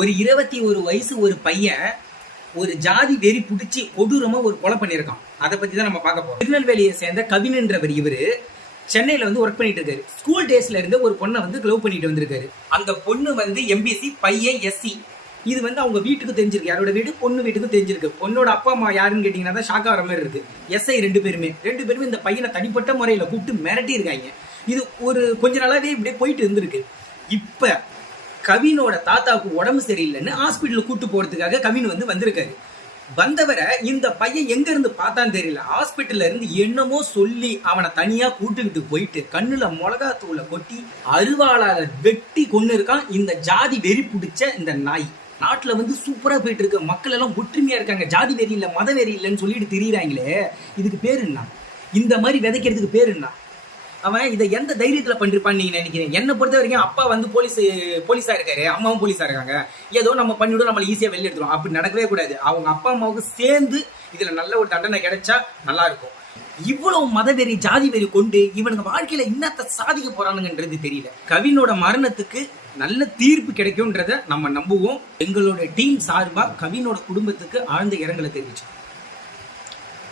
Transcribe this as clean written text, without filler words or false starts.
ஒரு 21 வயசு ஒரு பையன் ஒரு ஜாதி வெறி பிடிச்சி கொடூரமா ஒரு கொலை பண்ணியிருக்கான். அதை பத்தி தான் நம்ம பார்க்க போறோம். திருநெல்வேலியை சேர்ந்த கவின்ன்றவர் இவரு சென்னையில ஒர்க் பண்ணிட்டு இருக்காரு. ஸ்கூல் டேஸ்ல இருந்து ஒரு பொண்ணை லவ் பண்ணிட்டு வந்திருக்காரு. அந்த பொண்ணு எம்பிசி, பையன் எஸ்சி. இது அவங்க வீட்டுக்கு தெரிஞ்சிருக்கு. யாரோட வீடு? பொண்ணு வீட்டுக்கு தெரிஞ்சிருக்கு. பொண்ணோட அப்பா அம்மா யாருன்னு கேட்டீங்கன்னா தான் ஷாக் ஆகிற மாதிரி இருக்கு. எஸ்ஐ ரெண்டு பேருமே இந்த பையனை தனிப்பட்ட முறையில கூப்பிட்டு மிரட்டி இருக்காங்க. இது ஒரு கொஞ்ச நாளாவே இப்படியே போயிட்டு இருந்திருக்கு. இப்ப கவினோட தாத்தாவுக்கு உடம்பு சரியில்லைன்னு ஹாஸ்பிட்டலுக்கு கூட்டு போறதுக்காக கவின் வந்திருக்காரு. வந்தவரை இந்த பையன் எங்க இருந்து பார்த்தான்னு தெரியல. ஹாஸ்பிட்டல்ல இருந்து என்னமோ சொல்லி அவனை தனியா கூட்டுக்கிட்டு போயிட்டு கண்ணுல மிளகாத்தூளை கொட்டி அருவாளால வெட்டி கொண்டு இருக்கான் இந்த ஜாதி வெறி பிடிச்ச இந்த நாய். நாட்டுல சூப்பரா போயிட்டு இருக்க. மக்கள் எல்லாம் ஒற்றுமையா இருக்காங்க. ஜாதி வெறி இல்ல, மத வெறி இல்லைன்னு சொல்லிட்டு திரியிறாங்களே. இதுக்கு பேரு என்ன? இந்த மாதிரி விதைக்கிறதுக்கு பேரு என்ன? அவன் இதை எந்த தைரியத்துல பண்ணிருப்பான்னு நீங்க நினைக்கிறீங்க? என்னை பொறுத்த வரைக்கும் அப்பா போலீஸா இருக்காரு, அம்மாவும் போலீஸா இருக்காங்க. ஏதோ நம்ம பண்ணிவிடும், நம்மள ஈஸியா வெளில எடுத்துரும். அப்படி நடக்கவே கூடாது. அவங்க அப்பா அம்மாவுக்கு சேர்ந்து இதுல நல்ல ஒரு தண்டனை கிடைச்சா நல்லா இருக்கும். இவ்வளவு மதவெறி ஜாதி வெறி கொண்டு இவனுங்க வாழ்க்கையில இன்னத்த சாதிக்க போறானுங்கன்றது தெரியல. கவினோட மரணத்துக்கு நல்ல தீர்ப்பு கிடைக்கும்ன்றத நம்ம நம்புவோம். எங்களோட டீம் சார்பா கவினோட குடும்பத்துக்கு ஆழ்ந்த இரங்கலை தெரிவிச்சோம்.